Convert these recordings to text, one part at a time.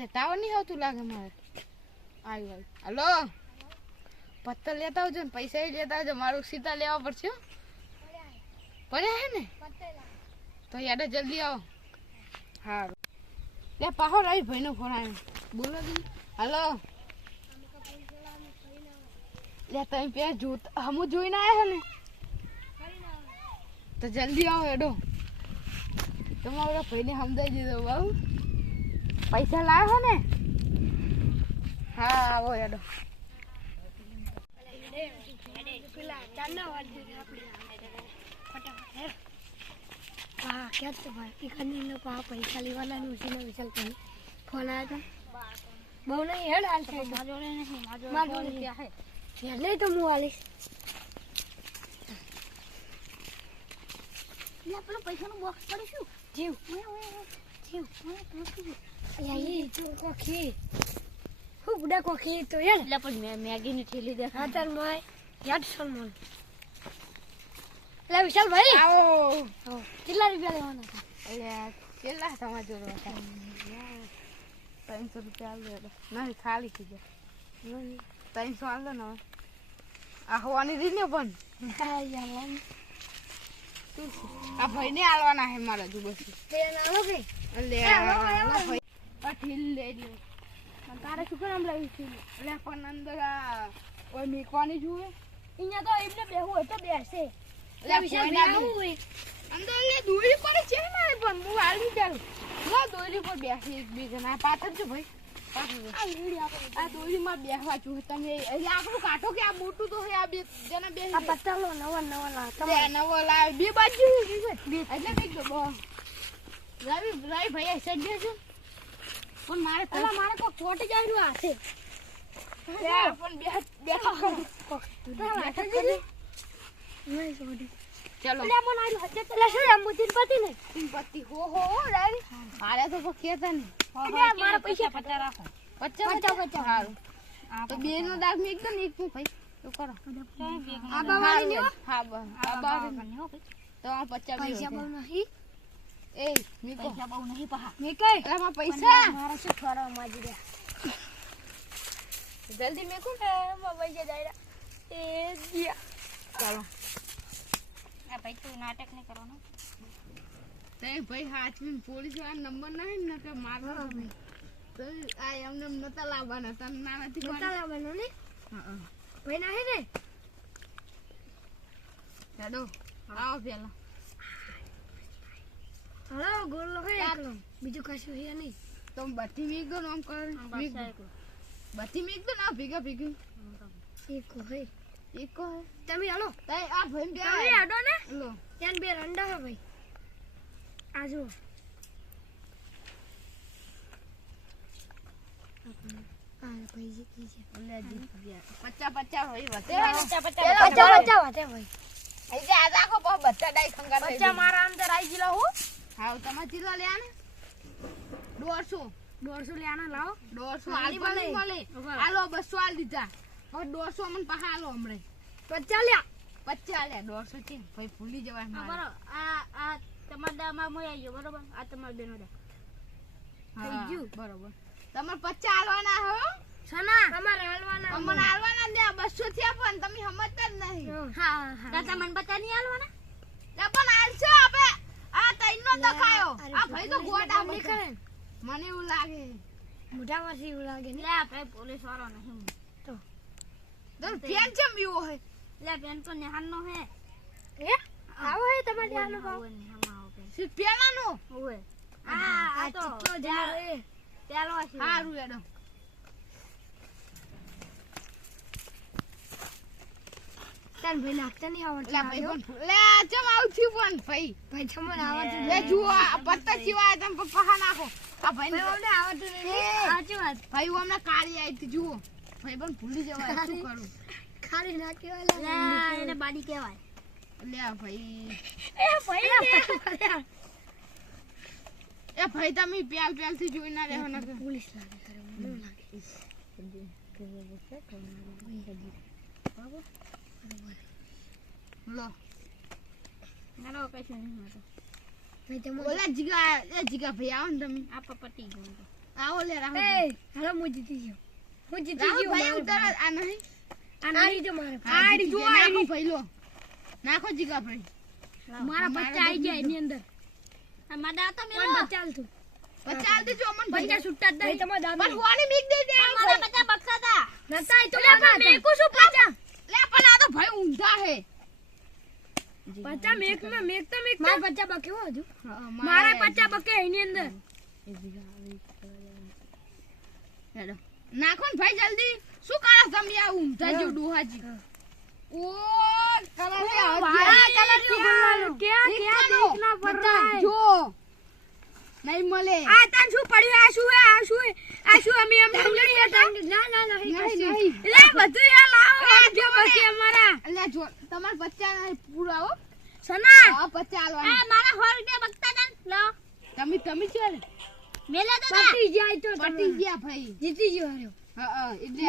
લેતા આવો નહીં આવતું લાગે મારે. આવ્યું આવ્યું હલો. પથ્થર લેતા આવજો ને, પૈસા લેતા આવજો. મારું સીતા લેવા પડશે પડ્યા હે ને? તો યાદ જલ્દી આવો. સારું લે, પાહો આવી ભાઈનો ફોન આવ્યો બોલો દી હલો. લે તમે પેલા જોત, હમું જોઈને આવ્યા હે ને? તો જલ્દી આવો એડો તમારા ભાઈને સમજાવી દીધો બાબુ પૈસા લાવ્યો ને? હા આવો એડો હા ક્યાં છે ભાઈ? એકાદી લોકો આ પૈસા લેવાના ને ફોન આવ્યો તો? બહુ નહીં હેડ હાલ છે. મારા નહીં મારા ત્યાં હે એટલે તો હું હાલીશ. એટલે પૈસાનું બોક્સ પડીશું જીવ. જીવ. કોખી હું બુડા કોખી તો યાર એટલે પણ મેગી ની ઠેલી દે હા તાર ભાઈ યાદ સલમાન એટલે વિશાલ ભાઈ આવો કેટલા રૂપિયા લેવાના હતા એટલે કેટલા તમારા જોડે હતા ત્રણસો રૂપિયા આલો એડો નહીં ખાલી થઈ જાય ત્રણસો આલો ને. આ હોવાની રીત ને પણ હા? આ ભાઈને આલવાના છે મારા હજુ બસ એટલે એ, ઢીલ લઈ લ્યો તારે શું કામ લાવી છે એટલે પણ અંદર આ કોઈ મીકવાની જુએ અહીંયા તો એમને બેહવું હોય તો બેસે અંદર એટલે દોરી પડે છે મારે પણ હું આલી ચાલું ના દોરી પર બેસી એકબીજાના પાછળ છે ભાઈ. આ દોરીમાં બેસવા છું તમે એટલે આપણું કાઢો કે આ મોટું તો આ બે જણા બે આ પત્તાલો નવા નવા લા તમારે નવો લાવે બે બાજુ એટલે કંઈક રવિ રવિ ભાઈ સજ્જ છે પણ મારે પેલા મારે કોઈ ચોટી જાય રહ્યું હાથે પણ બે બે ચલો હો હો હો બે નો? દાગ મેં એકદમ એક હું ભાઈ. તો કરો. હો. હા બસ આ બાર તો આ પચાસ પૈસા બોલ. નહીં. એ મીકો પૈસા બહુ નહીં પહા. મેં કઈ પૈસા. મારા શું માજી જલ્દી મેકો એમાં પૈસા જાય એ દિયા ચાલો. આ ભાઈ તું નાટક નહીં કરવાનું. તે ભાઈ હાચવીને પોલીસવાળા નંબર નહીં ને કે મારવા તો આ એમને એમ નતા લાવવાના. તને ના નથી? ને? હા. ભાઈ ના હે ને? હેડો આવો પેલા. હલો ગોળ હે એકલો બીજું કશું હે નહીં. તો બધી મીક દો આમ કર. બધી મીક દો ને આ ભેગા એક હે. એક કો હે. તમે હાલો. તઈ આ ભાઈ બે તમે હાડો ને? લો. ત્યાં બે રંડા હે ભાઈ. આ જો આ ભાઈ જીતી છે. લે જીતી ગયા. પચાસ પચાસ હોય વધે પચાસ પચાસ પેલા પચાસ પચાસ વાતે ભાઈ. અહીં જે આ રાખો બહુ બધા ડાઈ ખંગાર થઈ પચાસ મારા અંદર આવી ગયેલા હું. હા તમારે ચીલો લે ને દોઢસો. દોઢસો લેવાના લાવો. દોઢસો નહીં મળે. મળે હાલો બસો હાલ દીધા. હવે દોઢસો અમને પાછા હાલો હમણે. પચાસ લ્યા. પચાસ લે દોઢસો છે ભાઈ ભૂલી જવાય બરો આ આ તમારા દામાં મોય આવી ગયો બરોબર? આ તમારા બેનો દા થઈ ગયું. બરોબર. તમારે પચાસ હાલવાના હો? સના તમારે હાલવાના અમને હાલવાના દે બસો થયા પણ તમે સમજતા જ નહીં. હા હા દાદા મને બતા નહીં હાલવાના લે પણ હાલશો આપણે આ તઈનો દખાયો. આ ભાઈ તો ગોડા નહીં બધા. કરે ને. મને એવું લાગે. મોટા માંથી એવું લાગે ને? લે આપણે પોલીસ વાળો નહીં તો. ફેન ચમ હોય લે બેન તો નેહાન નો હે? એ આવો હે તમારે બેન. સી પેલાનો ઓવે આ આ તો પેલો છે હારું એડો તાર ભાઈ નાખતા નહીં આવડતું લે ભાઈ પણ લે ચમ આવતી પણ ભાઈ. ભાઈ તમને આવડતું લે જુઓ આ પત્તા સિવાય તમે પપ્પા નાખો. આ ભાઈ ને અમને આવડતું સાચી વાત. ભાઈ હમણાં કાળી આવી હતી જુઓ. ભાઈ પણ ભૂલી જવાય શું કરું? ખાલી નાખ્યો લે એને બાડી કહેવાય. લે ભાઈ. એ ભાઈ એ ભાઈ તમે પ્યાલ પ્યાલથી જોઈ ના રહેવા ના પોલીસ લાગે તારે મને ન લાગે. લો. નાનો કશું નહીં હોતો ઓલા જીગા એ જીગા ભાઈ આવો ને તમે. આ પપટી ગયું આવો લે રાહુલ. એ હાલો હું જીતી ગયો. હું જીતી ગયો ભાઈ ઉતાર આ નહીં. આ નહીં જો મારે આડી જો આડી પહેલો નાખો જીગા ભાઈ. મારા બચ્ચા આવી ગયા એની અંદર. આ મારા મેલો બચ્ચા હાલતું દેજો અમન ભાઈ. બચ્ચા છૂટતા જ નહીં. તમારા દાદા પણ હોની મીક દે દે મારા બધા બક્ષા હતા. નતા તો મેં મેકુ શું બચ્ચા લે પણ આ તો ભાઈ ઊંધા હે. પચા મેકમાં મેક તો મેક મારા પચા બકે હો હજુ મારા પચા બકે એની અંદર. હેડો. નાખો ને ભાઈ જલ્દી. શું કરો તમે આ ઊંધા જેવું ડોહાજી? ઓ કલર. કલર કે કે. દેખના પર જો નહીં મળે. આ તાન શું પડ્યું? આ શું? આ શું? આ શું? અમે એમ ઉંગળી હતા? ના ના ના નહીં, નહીં. લે બધું યાર લાવો જો પછી અમારા. અલ્યા જો તમાર બચ્ચા ના પૂરો આવો. સના આ બચ્ચા આ મારા હોર રૂપિયા બક્ષા હતા લો. તમે તમે છો ને? મેલે દાદા પટી જાય તો પટી ગયા ભાઈ. જીતી ગયો હાર્યો હા એટલે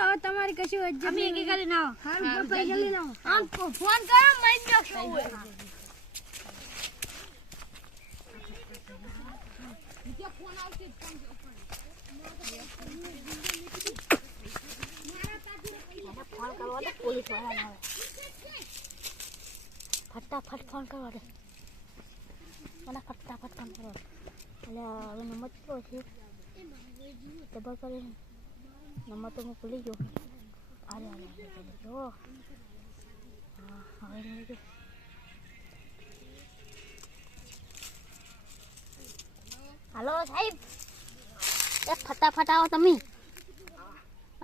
હવે તમારી કશું અમે એકી કરી હારું પૈસા લઈ લાવો આમ ફોન કરો મઈ જો પડે. ફોન કરવા દે પોલીસવાળા આવે ફટાફટ ફોન કરવા દે મને ફટાફટ ફોન કરવા એટલે હવે નંબર કેટલો છે. ડબલ કરી નંબર તો હું ભૂલી ગયો. અરે ભૂલી હા, હવે હાલો સાહેબ. એ ફટાફટ આવો તમે.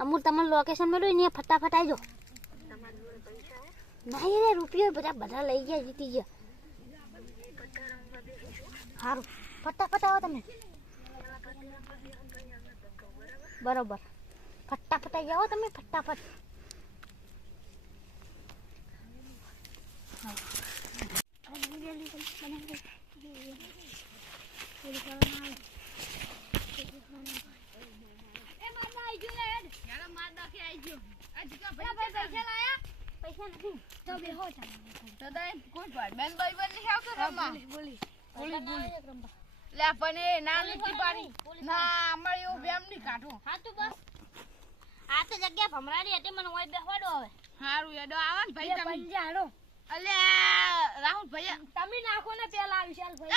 અમુર તમારું લોકેશન મળ્યું ને ફટાફટ આવજો નહીં રે, રૂપિયો બધા બધા લઈ ગયા, જીતી ગયા. સારું ફટાફટ આવો તમે. બરોબર. ફટાફટ આવી જાઓ તમે, ફટાફટ. હો. રાહુલ ભાઈ તમે. નાખો ને પેલા વિશાલ ભાઈ.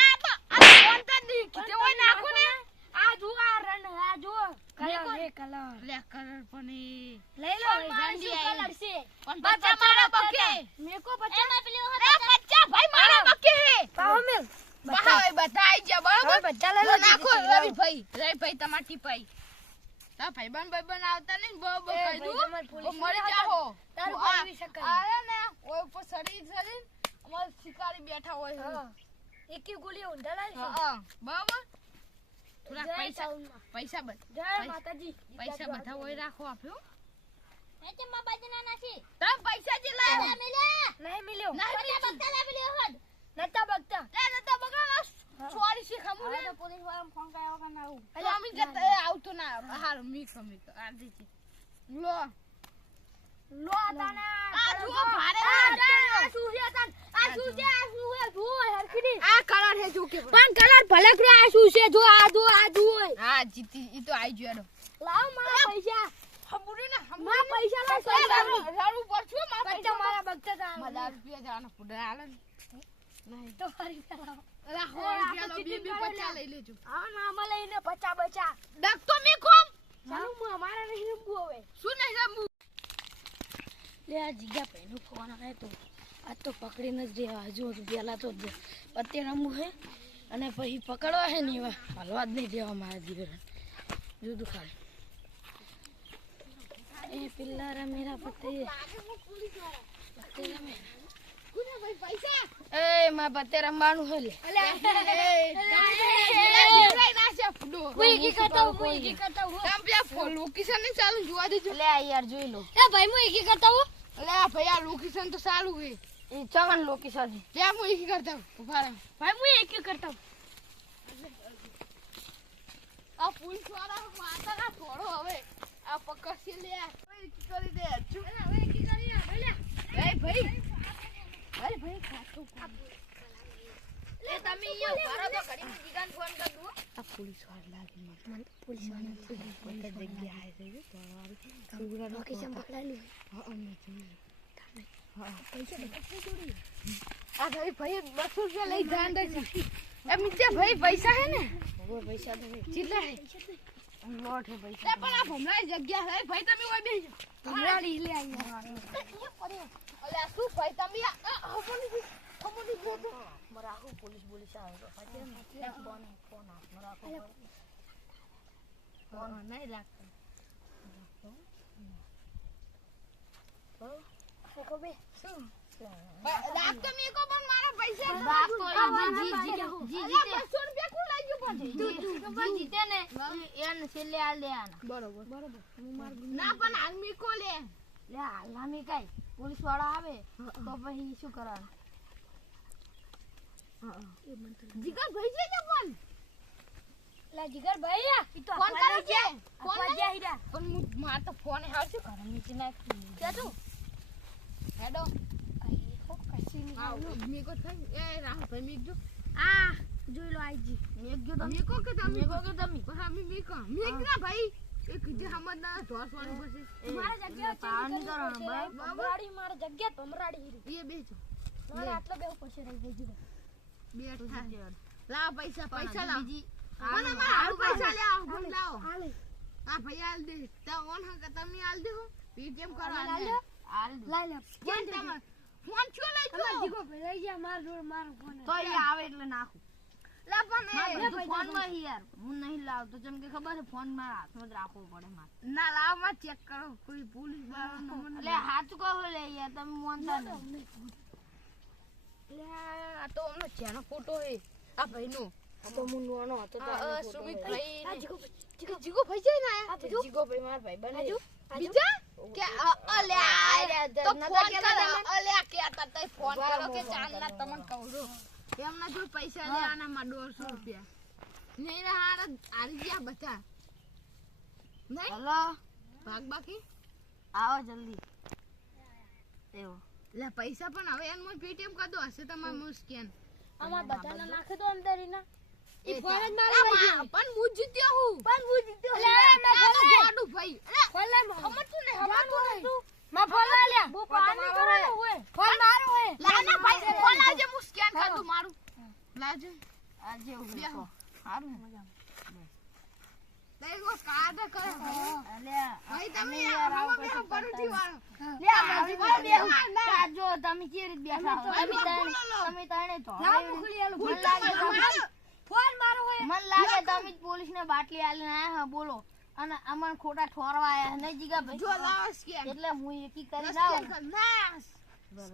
ભાઈ પાવો તો ભાઈ ભાઈ બન આવતા નહીં બહુ બહુ કહી દઉં મરી તારું સડી અમાર શિકારી બેઠા હોય. હા એકી ગોળી ઊંધા લાવી હા હા. બરાબર? થોડા પૈસા. પૈસા બધ જય માતાજી. પૈસા બધા હોય રાખો આપ્યો એટલે માં બાજના નથી તમ પૈસા જે મેલે નહીં મિલ્યો. ના બગતા બક્તા લા પેલી નતા બગતા. લે નતા બગાડો સોરી શી ખમુ હવે તો પોલીસવાળા ફોન કર્યો કે ના આવું. એટલે અમે કે આવતો ના. હારું મીક તો આ દીજી લો. લો તાના. આ જો ભારે આ સુહિયા છે તાન? આ શું છે આ શું આ કલર હે જો કે પણ કલર ભલે કરો આ શું છે જો આ જો આ જુઓ હા જીતી ઈ તો આઈ ગયો લાવ મારા પૈસા. હમુરે ને મારા પૈસા લાવ પૈસા. રાડું પડશું મારા પૈસા મારા બગતા તા મદા રૂપિયા જાનો પુડા આલે નહીં તો ફરી પેલા રાખો રૂપિયા તો લો બે બે ચીટિંગ કરે પચા લઈ લેજો. આ નામાં લઈને પચા બચા. ડક તો મી કોમ? ચાલુ હું? અમારે નહીં રમવું હવે. શું નહીં રમવું? લે આ જીગા ભાઈનો ફોન આવે તો. આ તો પકડીને જ રહેવા હજુ તો તો જ. પત્તે રમવું છે અને પછી પકડવા છે ને એવા. હલવા જ નહીં દેવા મારા દીકરા જુદું ખાલી. એ પિલ્લા રે મેરા પતે. પૈસા એ માં પતે રમવાનું છે. લે એકી કરતા હું એકી કરતા હું. તમે પેલા ફો- લોકેશન ને ચાલુ? જોવા દેજો. લે આ યાર જોઈ લો. એ ભાઈ એકી કરતા હું લે આ ભાઈ આ લોકેશન તો સારું છે. ચવન લોકેશન છે ત્યાં હું એક કરતા. ઊભા રહો. ભાઈ હું એક કરતા આ વાળા માતા ના થોડો હવે. આ પકડશે લે. એકી કરી દે. હવે એકી કરી લે એ ભાઈ. અરે ભાઈ ખાતું તમે અહીંયા ઊભા તો ઘડીમાં જીગાને ફોન કરી દઉં આ પોલીસવાળા લાગે મને. મને પોલીસવાળા બધા જગ્યા આવે તો હા આ ભાઈ ભાઈ બસો રૂપિયા લઈ ધ્યાન રહેશે એ ભાઈ પૈસા હે પૈસા તો કેટલા પૈસા પણ આ ભમરાઈ જગ્યા હે ભાઈ તમે શું ભાઈ તમે આ બોલો રાખો પોલીસ આવે તો ફોન બે રાખતો મે કો પણ મારા પૈસા રાખતો એ આ જી- જી- જી- જી અલા, જીતે. 200 રૂપિયા કોણ લઈ ગયું પણ જી જીતે. ને? એને છેલ્લે આ લે આના. બરોબર. બરોબર. ના પણ હાલ મીકો લે. લે હાલામી કાઈ. પોલીસવાળા આવે તો પછી શું કરવાનું? જીગર ભાઈ છે ફોન લા જીગર ભાઈ આ તો ફોન કરે છે. Phone phone Heera. પણ માર તો ફોન હાલ શું કરે નીચે નાખી. કે તું હેડો આ થઈ એ રાહુલ ભાઈ મીકજો આ જોઈ લો આઈજી મેં તમે મીકો કે તમે મેં કે તમે પણ અમે મીકો મીક ભાઈ એ કીધું સમજદાર ધોસ વાળી પછી મારા જગ્યા પાવર કરવાનું બરાબર મારા જગ્યા ભમરાડી એ બેજો મારે આટલો બેવ પડશે રહી ગઈ જીગર બે લા પૈસા પૈસા લાવ બીજી મને મારા પૈસા લે આવ ગુમ લાવો આ ભાઈ આલ દે તા ઓન હંગ તમે આલ દે હો પેટીએમ કરવા આલ દે ફોન છો લઈ જીગો ભાઈ લઈ જા માર જોડ મારો ફોન તો એ આવે એટલે નાખું. લા પણ એ બધું ફોનમાં યાર. હું નહીં લાવતો જેમ કે ખબર છે ફોન મારા હાથમાં જ રાખવો પડે મારે. ના લાવમાં ચેક કરો. કોઈ પોલીસ એટલે હાથ કહો લે યાર તમે માનતા નહીં. આ તો અમને જેનો ફોટો હે. આ ભાઈનો. તો હું નાનો હતો આ સુમિત ભાઈ જીગો જીગો. ભાઈ છે ને જીગો ભાઈ માર ભાઈ બને? બીજા કે અલ્યા તો ફોન કરો? અલ્યા કેતા તઈ ફોન કરો કે ચાંદના તમને કહું છું. એમના જો પૈસા લે આના માં 200 રૂપિયા. નહીં રે હારા હારી ગયા બધા. નહીં? હલો? ભાગ બાકી? આવો જલ્દી. એવો. લે પૈસા પણ હવે એમ પેટીએમ કરી દો? હશે તમારે સ્કેન આમાં બધાને નાખી દો અંદર એના ઈ ફોન મારો આ ભાઈ મા- પણ હું જીત્યો હું. પણ હું જીત્યો લે મેં ફોન તો લે ગોડું ભાઈ. ફોન લે મારો. સમજતું ને સમજતું નહીં. માં ફોન લે લે બો પાર નહીં હોય. ફોન મારો હોય. લા ભાઈ ફોન લાવજે હું સ્કેન કરી દઉં મારું. લાવજે. આજે એવું બે. મજા દેખો કાર્ડ કરે અલ્યા ભાઈ તમે આવું પરુઠી વાળો. લે. તમે કેવી રીતે બેઠા તમે તમે તાણે તો. ના મુખડી આલો. ભૂલ. લાગે ફોન મારો હોય. મને લાગે તમે જ પોલીસને બાટલી આલીને આયા હા બોલો. અને અમન ખોટા ઠોરવા આયા નહીં જીગા ભાઈ જો લાવો કે એટલે હું એકી કર ના